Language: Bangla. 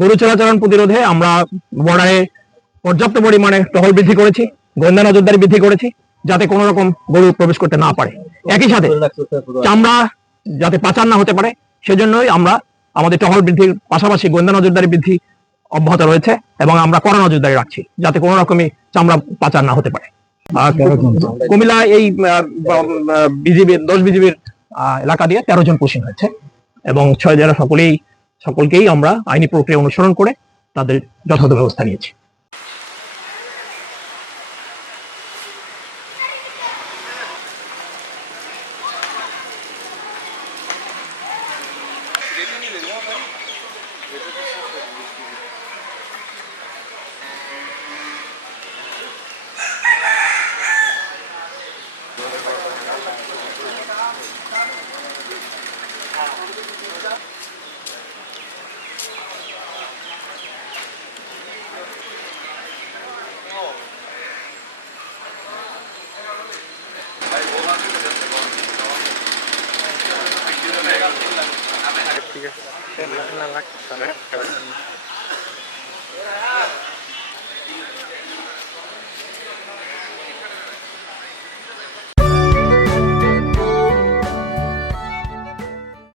গরু চোরাচালান প্রতিরোধে আমরা বর্ডারে পর্যাপ্ত পরিমাণে টহল বৃদ্ধি করেছি, গোয়েন্দা নজরদারি বৃদ্ধি করেছি, যাতে কোনো রকম গরু প্রবেশ করতে না পারে। একই সাথে চামড়া যাতে পাচার না হতে পারে সেজন্যই আমরা আমাদের টহল বৃদ্ধির পাশাপাশি গোয়েন্দা নজরদারি বৃদ্ধি অব্যাহত রয়েছে এবং আমরা কড়া নজরদারি রাখছি যাতে কোনো রকমই চামড়া পাচার না হতে পারে। কুমিল্লা এই বিজিবির 10 বিজিবির এলাকা দিয়ে 13 জন পুশিং হয়েছে এবং 6 জেলা সকলকেই আমরা আইনি প্রক্রিয়া অনুসরণ করে তাদের যথাযথ ব্যবস্থা নিয়েছি। ঠিক আছে